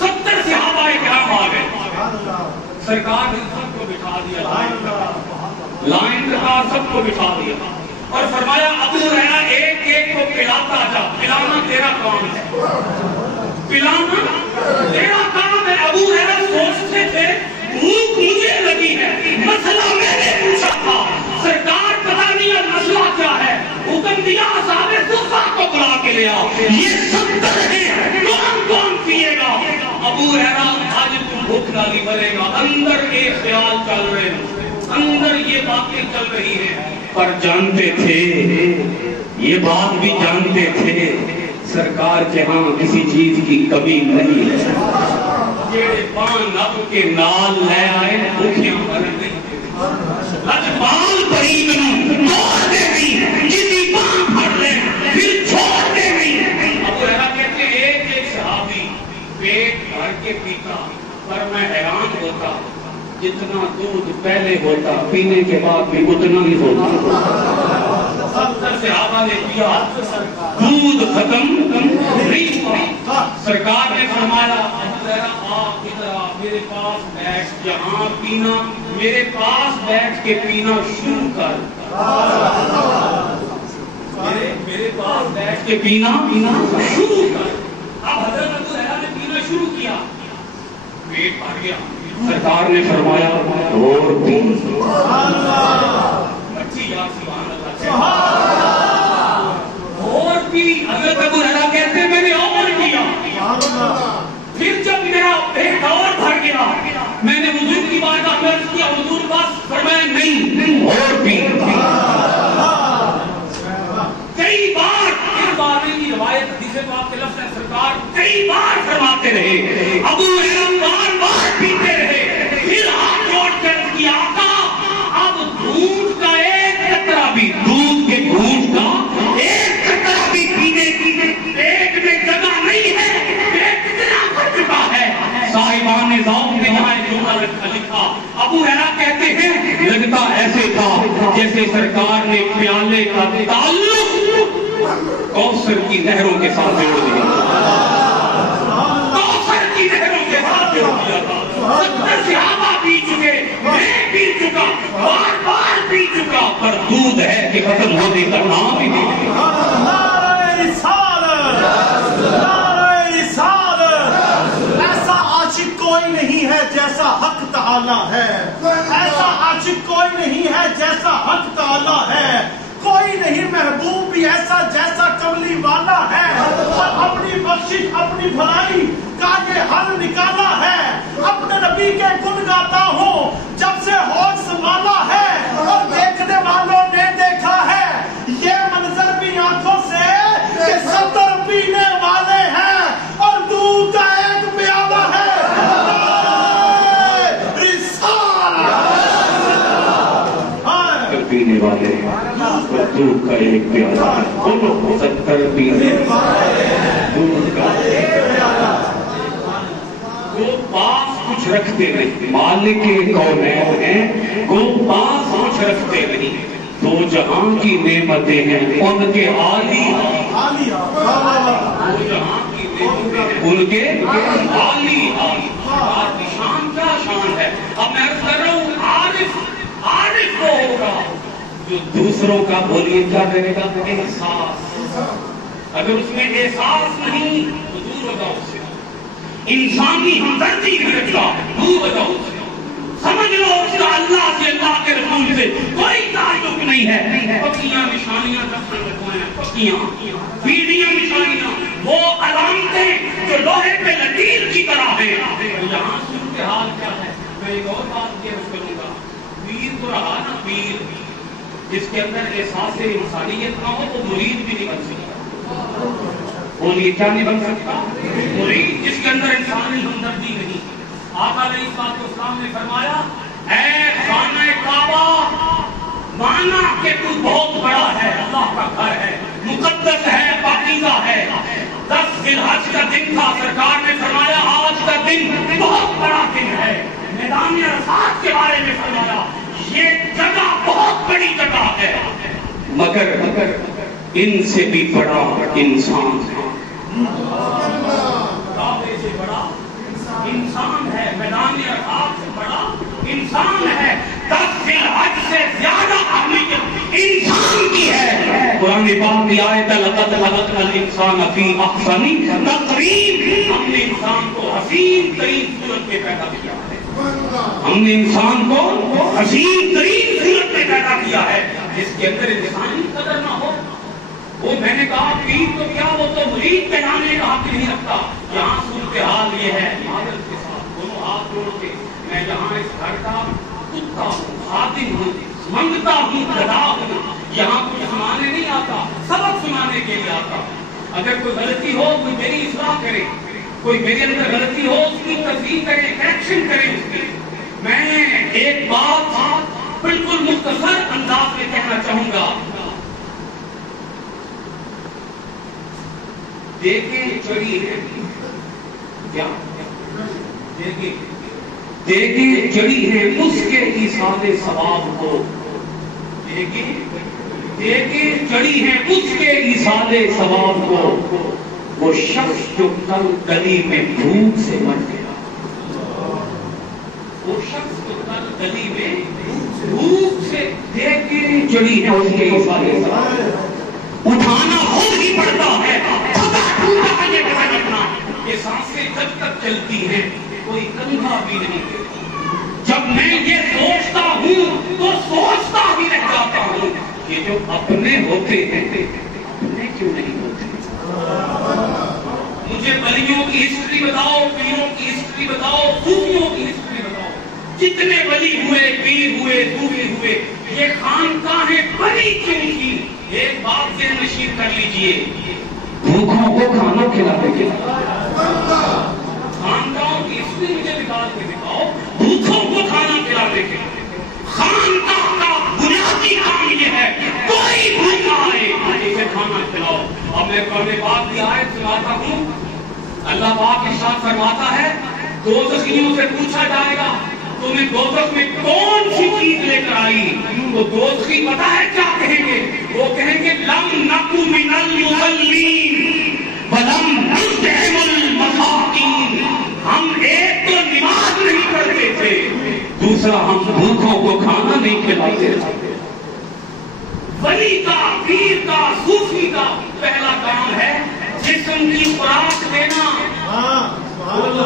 70 صحابہ کرام آ گئے. سرکار نے سب کو بٹھا دیا لائن سرکار سب کو بٹھا دیا اور فرمایا ابو ہریرہ ایک ایک کو پلاتا جا. پلانا تیرا کام ہے، پلانا تیرا کام ہے. ابو ہریرہ سوچتے تھے بھوک مجھے لگی ہے، مسئلہ میں نے پوچھا تھا، سرکار پتہ نہیں ہے مسئلہ کیا ہے، حکم دیا اصحاب صفہ کو بلا کے لیا. یہ 70 ہیں، کون کون پیے گا؟ ابو ہریرہ آج تم بھوک ڈالی مرے گا. اندر ایک خیال چل رہے ہیں، اندر یہ باتیں چل رہی ہیں، پر جانتے تھے یہ بات بھی جانتے تھے سرکار کے ہاں کسی چیز کی کمی نہیں ہے. یہ پان نب کے نال لے آئے بھوکیاں مر گئی. لجپال پڑی توڑ دے گئی، جتنی پان پھڑ لے پھر چھوڑ دے گئی. ابو ہریرہ کہتے ہیں ایک صحابی پیٹ بھر کے پیتا، پر میں حیران ہوتا جتنا دودھ پہلے ہوتا پینے کے بعد بھی اتنا ہی ہوتا. 70 صحابہ نے پیا، دودھ ختم نہیں ہوا. سرکار نے فرمایا آپ ادھر آ، میرے پاس بیٹھ، یہاں پینا میرے پاس بیٹھ کے پینا شروع کر. میرے پاس بیٹھ کے پینا شروع کر. اب حضرت ابو ہریرہ نے پینا شروع کیا، پیٹ بھر گیا. سرکار نے فرمایا اور بھی اور بھی. حضرت ابو ہریرہ کہتے ہیں میں نے اور کیا. پھر جب میرا پیٹ اور بھر گیا میں نے حضور کی بارگاہ میں عرض کیا، حضور بس. فرمایا نہیں اور بھی. کئی بار اس بارے کی روایت حدیث پاک کے لفظ ہے سرکار کئی بار فرماتے رہے. ابو ہریرہ بار بار پیتے رہے. پھر ہاتھ جوڑ کر کی آقا اب دودھ کا ایک قطرہ بھی، دودھ کے گھونٹ کا ایک قطرہ بھی پینے کی پیٹ میں جگہ نہیں ہے، پیٹ اتنا بھر چکا ہے. صاحبان ذوق نے یہاں ایک جملہ لکھا. ابو ہریرہ کہتے ہیں لگتا ایسے تھا جیسے سرکار نے پیالے کا تعلق کوثر کی نہروں کے ساتھ جوڑ دیا. کوثر کی نہروں کے ساتھ جوڑ دیا تھا. 70 صحابہ پی چکے، میں پی چکا، بار بار پی چکا، پر دودھ ہے کہ ختم ہونے کا نام ہی نہیں. نعرہ رسالت، نعرہ رسالت. ایسا عاشق کوئی نہیں ہے جیسا حق تعالی ہے، ایسا عاشق کوئی نہیں ہے جیسا حق تعالی ہے. کوئی نہیں محبوب بھی ایسا جیسا کملی والا ہے، اور اپنی بخشش اپنی بھلائی کا یہ حل نکالا ہے. اپنے نبی کے گن گاتا ہوں جب سے ہوش سنبھالا ہے، اور دیکھنے والوں نے دیکھا ہے یہ منظر بھی آنکھوں سے کہ 70 پینے والے ہیں اور دودھ کا ایک پیالہ ہے. پینے والے دودھ کا ایک پیالہ، 70 پینے دودھ کا ایک پیالہ. وہ پاس کچھ رکھتے نہیں، مالک کونین ہیں، وہ پاس کچھ رکھتے نہیں. دو جہاں کی نعمتیں ہیں ان کے عالی، دو جہاں کی نعمتیں ہیں ان کے عالی. شان کیا شان ہے. اب میں عرض کر رہا ہوں عارف وہ ہوگا جو دوسروں کا بولیے کیا کرے گا احساس. اگر اس میں احساس نہیں تو دور ہوگا اس سے. انسانی ہمدردی نہیں رکھتا دور ہوگا اس سے. سمجھ لو اس کا اللہ سے اللہ کے رسول سے کوئی تعلق نہیں ہے. پکیاں نشانیاں دفن رکھوائے ہیں, پکیاں بیڑیاں نشانیاں, وہ علامتیں جو لوہے پہ لکیر کی طرح ہیں. یہاں صورتحال کیا ہے؟ میں ایک اور بات کیا کروں گا. پیر تو رہا نا, پیر جس کے اندر احساس انسانیت نہ ہو وہ مرید بھی نہیں بن سکتا. بولیے کیا نہیں بن سکتا؟ مرید جس کے اندر انسانی ہمدردی نہیں. آقا علیہ السلام نے فرمایا اے خانہ کعبہ مانا کہ تو بہت بڑا ہے, اللہ کا گھر ہے, مقدس ہے, پاکیزہ ہے. 10 ذی الحج کا دن تھا, سرکار نے فرمایا آج کا دن بہت بڑا دن ہے. میدان عرفات کے بارے میں فرمایا یہ جگہ بہت بڑی جگہ ہے, مگر ان سے بھی بڑا انسان ہے. کعبے سے بڑا انسان ہے, میدان عرفات سے بڑا انسان ہے. 10 ذی الحج سے زیادہ اہمیت انسان کی ہے. قرآن پاک کی آیت لقد خلقنا الانسان فی احسن تقویم, ہم نے انسان کو حسین ترین صورت میں پیدا کیا ہے. ہم نے انسان کو حسین ترین صورت میں پیدا کیا ہے جس کے اندر انسانی قدر نہ ہو. وہ میں نے کہا پیر تو کیا, وہ تو مرید پہنانے کا حق نہیں رکھتا. یہاں صورتحال یہ ہے, عادت کے ساتھ دونوں ہاتھ جوڑ کے میں یہاں اس گھر کا کتا ہوں, خادم ہوں, منگتا ہوں, گدا ہوں. یہاں کچھ سنانے نہیں آتا, سبق سنانے کے لیے آتا. اگر کوئی غلطی ہو کوئی میری اصلاح کرے, کوئی میرے اندر غلطی ہو اس کی تصحیح کرے, کریکشن کرے اس کی. میں ایک بات بالکل مختصر انداز میں کہنا چاہوں گا. دیکھیں چڑی ہے کیا, دیکھیں چڑی ہے اس کے ایصال ثواب کو, دیکھیں چڑی ہے اس کے ایصال ثواب کو. وہ شخص جو کل گلی میں بھوک سے مر گیا, وہ شخص جو کل گلی میں بھوک سے, دیکھیں چڑی ہے اس کے ایصال ثواب. اٹھانا خود ہی پڑتا ہے, یہ سانسیں جب تک چلتی ہیں کوئی کندھا بھی نہیں دیتی. جب میں یہ سوچتا ہوں تو سوچتا ہی رہ جاتا ہوں کہ جو اپنے ہوتے ہیں اپنے کیوں نہیں ہوتے. مجھے ولیوں کی ہسٹری بتاؤ, پیروں کی ہسٹری بتاؤ, صوفیوں کی ہسٹری بتاؤ. جتنے ولی ہوئے, پیر ہوئے, صوفی ہوئے, یہ خانقاہیں بنی کیوں تھی؟ ایک بات ذہن نشین کر لیجئے, بھوکوں کو کھانا کھلاتے کے خانقاہوں کی ہسٹری مجھے نکال کے دکھاؤ. بھوکوں کو کھانا کھلاتے کے خانقاہ کا بنیادی کام یہ ہے کوئی بھوکا آئے اسے کھانا کھلاؤ. اب میں قرآن پاک کی آیت سناتا ہوں. اللہ پاک ارشاد فرماتا ہے دوزخیوں سے پوچھا جائے گا تمہیں دوزخ میں کون سی چیز لے کر آئی؟ تو دوزخی پتہ ہے کیا کہیں گے؟ وہ کہیں گے لم نکو من المصلین ولم نطعم المساکین. ہم ایک تو نماز نہیں پڑھتے تھے, دوسرا ہم بھوکوں کو کھانا نہیں کھلاتے تھے. ولی کا, پیر کا, صوفی کا پہلا کام ہے جسم کی خوراک دینا.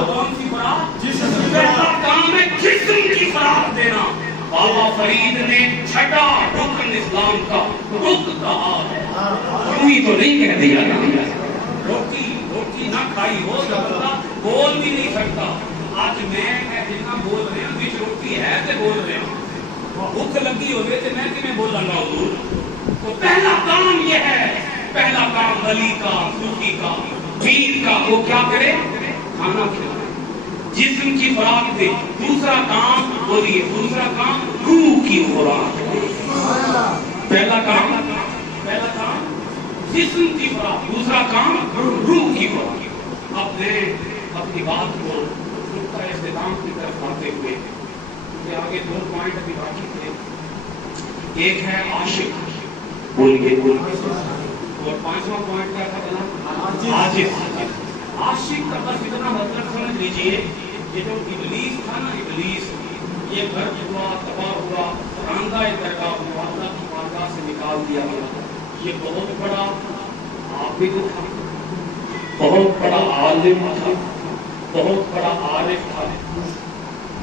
کون سی خوراک؟ پہلا کام ہے جسم کی خوراک دینا. بابا فرید نے چھٹا رکن اسلام کا رک کہا ہے, یوں ہی تو نہیں کہہ دیا. روٹی نہ کھائی ہو جب تک بول بھی نہیں سکتا. آج میں جتنا بول رہے ہیں بیچ روٹی ہے تو بول رہے ہیں, بھوک لگی ہو گئی تو میں تمہیں بولوں گا حضور. تو پہلا کام یہ ہے, پہلا کام ولی کا, صوفی کا, پیر کا, وہ کیا کرے؟ کھانا کھلائے, جسم کی خوراک دے. دوسرا کام بولیے, دوسرا کام روح کی خوراک دے. پہلا کام جسم کی خوراک, دوسرا کام روح کی خوراک. اب میں اپنی بات کو نقطہ اختتام کی طرف آتے ہوئے مجھے آگے 2 پوائنٹ ابھی باقی تھے. ایک ہے عاشق, بولیے, اور 5واں پوائنٹ کیا تھا بنا؟ عاجز. عاشق کا بس اتنا مطلب سمجھ لیجئے, یہ جو ابلیس تھا نا, ابلیس یہ گھر ہوا, تباہ ہوا, راندہ درگاہ ہوا, اللہ کی بارگاہ سے نکال دیا گیا. یہ بہت بڑا عابد تھا, بہت بڑا عالم تھا, بہت بڑا عارف تھا,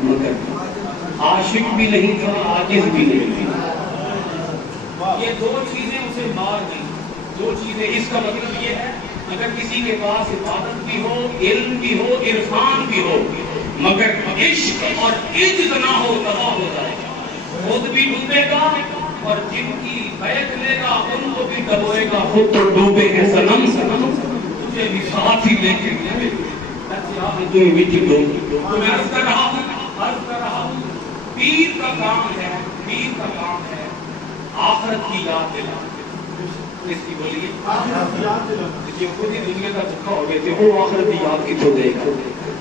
مگر عاشق بھی نہیں تھا، عاجز بھی نہیں تھا. یہ دو چیزیں اسے مار دی. دو چیزیں. اس کا مطلب یہ ہے اگر کسی کے پاس عبادت بھی ہو، علم بھی ہو، عرفان بھی ہو، مگر عشق اور عزت نہ ہو، تباہ ہو جائے گا. خود بھی ڈوبے گا اور جن کی بیعت لے گا ان کو بھی ڈبوئے گا. خود تو ڈوبے ہیں صنم، تجھے بھی ساتھ ہی لے کے ڈوبے. تو میں عرض کر رہا ہوں پیر کا کام ہے آخرت کی یاد دلانا. اس کی بولیے دیکھیے خود ہی دنیا کا دکھا ہو گئے تھے، وہ آخرت کی یاد کتوں دے گا.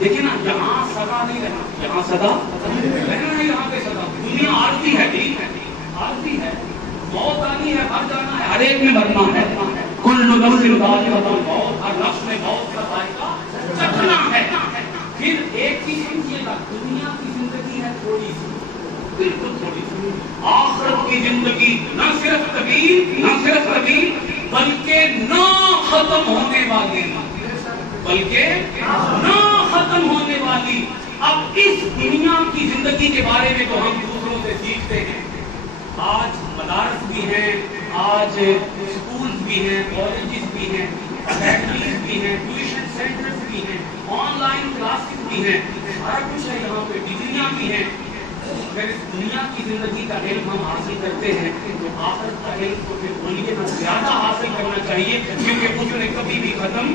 دیکھیں نا یہاں سدا نہیں رہنا، یہاں سدا رہنا ہے. یہاں پہ سدا دنیا عارضی ہے، ٹھیک ہے عارضی ہے. موت آنی ہے، مر جانا ہے، ہر ایک میں مرنا ہے. کل نفس ذائقۃ الموت، ہر نفس میں موت کا ذائقہ چکھنا ہے. پھر ایک چیز سمجھیے گا، دنیا کی زندگی ہے تھوڑی سی، بالکل تھوڑی سی. آخرت کی زندگی نہ صرف طویل بلکہ نہ ختم ہونے والی. اب اس دنیا کی زندگی کے بارے میں تو ہم دوسروں سے سیکھتے ہیں. آج مدارس بھی ہیں، آج اسکولز بھی ہیں، کالجز بھی ہیں، اکیڈمیز بھی ہیں، ٹیوشن سینٹرز بھی ہیں، آن لائن کلاسز بھی ہیں، سارا کچھ ہے. یہاں پہ ڈگریاں بھی ہیں. اگر اس دنیا کی زندگی کا علم ہم حاصل کرتے ہیں تو آخرت کا علم تو پھر بولیے نا زیادہ حاصل کرنا چاہیے، کیونکہ اس نے کبھی بھی ختم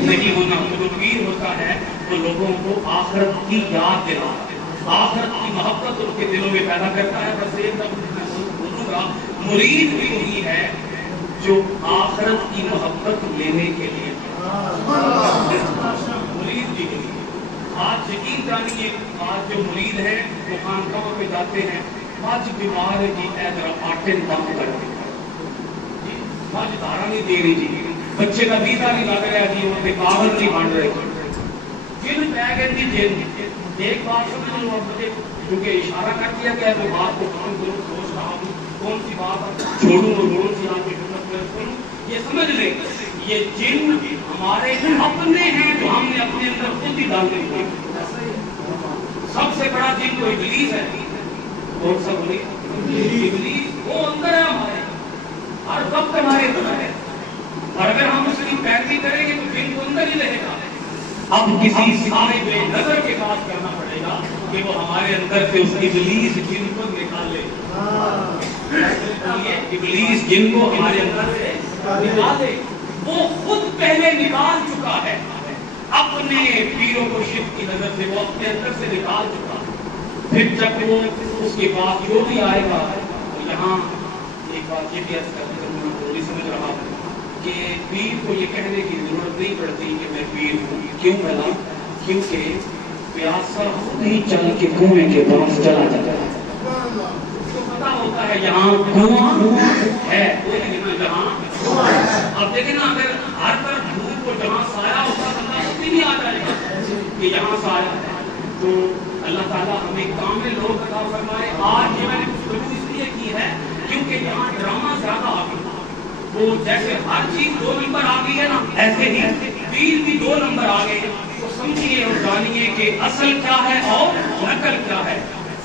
نہیں ہونا. جو پیر ہوتا ہے وہ لوگوں کو آخرت کی یاد دلاتا ہے، آخرت کی محبت ان کے دلوں میں پیدا کرتا ہے. بس ایک دم بولوں گا مرید بھی وہی ہے جو آخرت کی محبت لینے کے لیے مرید بھی وہی. آج یقین جانیے آج جو مرید ہیں وہ خانقاہوں پہ جاتے ہیں، آج بیمار ہے جی اے ذرا آٹے کام کر کے جی، آج دارا نہیں دے رہی جی، بچے کا ویزا نہیں لگ رہا جی، وہ پہ کاغذ نہیں بن رہے جی. جن پہ گئے جی جن ایک بات سمجھ لو مجھے کیونکہ اشارہ کر دیا گیا تو بات کو کام کروں. سوچ رہا ہوں کون سی بات چھوڑوں اور کون سی آپ کی خدمت کروں. یہ سمجھ لیں یہ جن ہمارے اپنے ہیں جو ہم نے اپنے اندر خود ہی ڈالنے کو. سب سے بڑا جن تو ابلیس ہے. کون سا بولی؟ ابلیس. وہ اندر ہے ہمارے، ہر وقت ہمارے اندر ہے، اور اگر ہم اس کی پیروی کریں گے تو جن کو اندر ہی رہے گا. اب کسی صاحب نظر کے پاس کرنا پڑے گا کہ وہ ہمارے اندر سے اس ابلیس جن کو نکال لے. ابلیس جن کو ہمارے اندر سے نکال لے. وہ خود پہلے نکال چکا ہے اپنے پیروں کو شف کی نظر سے، وہ اپنے اندر سے نکال چکا. پھر جب وہ اس کے پاس جو بھی آئے گا، یہاں ایک بات یہ بھی عرض کرتے ہیں، میں تھوڑی سمجھ رہا ہوں کہ پیر کو یہ کہنے کی ضرورت نہیں پڑتی کہ میں پیر ہوں. کیوں بھلا؟ کیونکہ پیاسا خود ہی چل کے کنویں کے پاس چلا جاتا ہے. پتا ہوتا ہے یہاں کنواں ہے، جہاں. اب دیکھیں نا اگر ہر طرف دھوپ کو جہاں سایہ ہوتا بندہ بھی نہیں آ جائے گا کہ یہاں سایہ ہے. تو اللہ تعالیٰ ہمیں کامل لوگ عطا فرمائے. آج یہ میں نے گفتگو اس لیے کی ہے کیونکہ یہاں ڈرامہ زیادہ آ گیا. وہ جیسے ہر چیز 2 نمبر آ گئی ہے نا، ایسے ہی پیر بھی 2 نمبر آ گئے. تو سمجھیے اور جانیے کہ اصل کیا ہے اور نقل کیا ہے.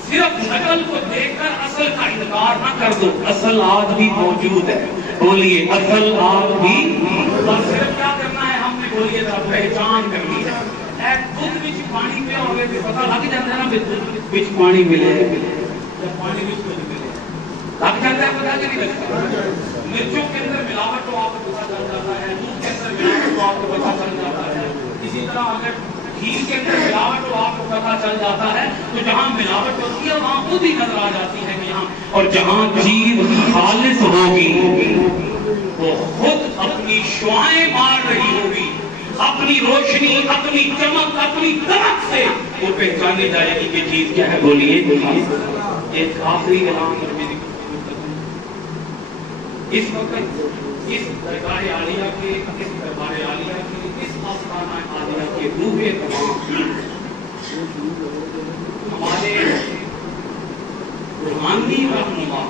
صرف نقل کو دیکھ کر اصل کا انکار نہ کر دو. اصل آج بھی موجود ہے. بولیے اصل آج بھی. اور صرف کیا کرنا ہے ہم نے؟ بولیے ذرا پہچان کرنی ہے. دودھ بچ پانی پہ ہوگے تو پتا لگ جاتا ہے نا بچ پانی ملے، جب پانی بچ ملے لگ جاتا ہے، پتا کہ نہیں لگتا. مرچوں کے اندر ملاوٹ ہو آپ کو پتا چل جاتا ہے، دودھ کے اندر ملاوٹ ہو آپ کو پتا چل جاتا ہے. اسی طرح اگر گھی کے اندر ملاوٹ ہو آپ کو پتا چل جاتا ہے. تو جہاں ملاوٹ ہوتی ہے وہاں خود ہی نظر آ جاتی ہے کہ یہاں. اور جہاں چیز خالص ہوگی وہ خود اپنی شعائیں مار رہی ہوگی، اپنی روشنی، اپنی چمک، اپنی دمک سے وہ پہچانے جائے گی کہ چیز کیا ہے. بولیے. ایک آخری اعلان اور میری اس وقت اس درگاہ عالیہ کے، اس دربار عالیہ کے، اس آستانہ عالیہ کے روح تمام ہمارے روحانی رہنما،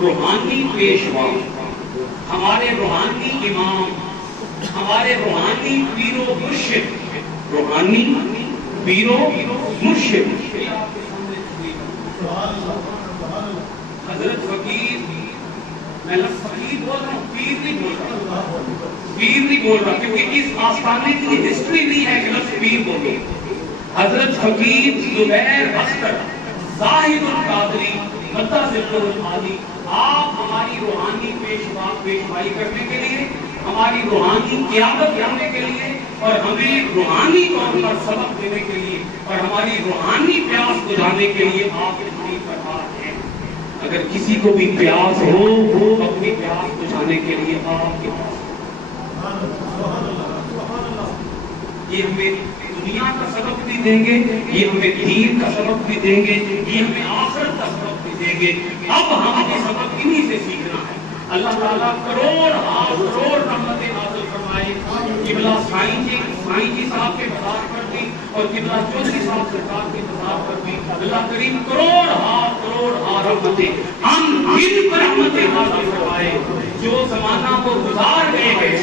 روحانی پیشوا، ہمارے روحانی امام، ہمارے روحانی پیر و مرشد، روحانی پیر و مرشد حضرت فقیر، میں لفظ فقیر بول رہا ہوں، پیر نہیں بول رہا، پیر نہیں بول رہا، کیونکہ اس آستانے کی ہسٹری نہیں ہے کہ لفظ پیر بولو۔ حضرت فقیر زبیر اختر زاہد القادری مدثر العالی، آپ ہماری روحانی پیشوائی کرنے کے لیے، ہماری روحانی قیادت کرنے کے لیے، اور ہمیں روحانی طور پر سبق دینے کے لیے، اور ہماری روحانی پیاس بجھانے کے لیے آپ اتنی فرحات ہیں۔ اگر کسی کو بھی پیاس ہو وہ اپنی پیاس بجھانے کے لیے آپ کے پاس، یہ ہمیں دنیا کا سبق بھی دیں گے، یہ ہمیں دین کا سبق بھی دیں گے، یہ ہمیں آخرت کا سبق بھی دیں گے۔ اب ہم یہ سبق انہی سے سیکھنا ہے۔ اللہ تعالیٰ کروڑ رحمتیں نازل فرمائے۔ قبلہ سائیں جی صاحب کے مزار پر بھی، اور قبلہ چودھری صاحب سرکار کے مزار پر بھی اللہ کریم کروڑ رحمتیں، ہم ان پر رحمتیں نازل فرمائے۔ جو زمانہ وہ گزار گئے ہیں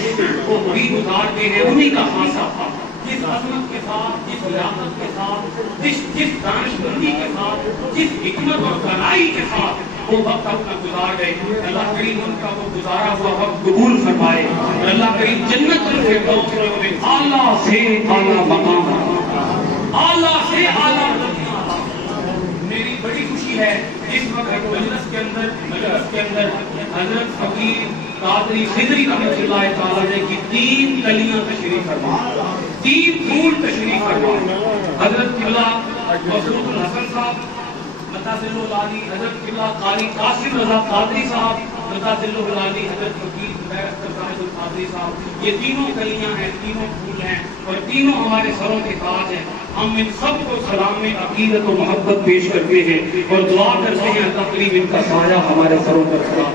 وہ وہی گزار گئے ہیں، انہی کا خاصہ تھا۔ جس عظمت کے ساتھ، جس لیاقت کے ساتھ، جس دانشمندی کے ساتھ، جس حکمت اور دانائی کے ساتھ وہ وقت اپنا گزار گئے، اللہ کریم ان کا وہ گزارا ہوا وقت قبول فرمائے، اور اللہ کریم جنت الفردوس میں انہیں اعلیٰ سے اعلیٰ مقام، اعلیٰ سے اعلیٰ درجہ عطا۔ میری بڑی خوشی ہے اس وقت مجلس کے اندر حضرت فقیر قادری خضری رحمۃ اللہ تعالیٰ کی 3 کلیاں تشریف فرما، 3 پھول تشریف فرما۔ حضرت قبلہ مسعود الحسن صاحب مدثر العالی، حضرت قبلہ قاری قاسم رضا قادری صاحب مدثر العالی، حضرت فقیر زبیر اختر زاہد القادری صاحب، یہ تینوں کلیاں ہیں، تینوں پھول ہیں، اور تینوں ہمارے سروں کے تاج ہیں۔ ہم ان سب کو سلام میں عقیدت و محبت پیش کرتے ہیں اور دعا کرتے ہیں اللہ کریم ان کا سایہ ہمارے سروں پر کھڑا۔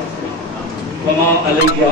وما علیہ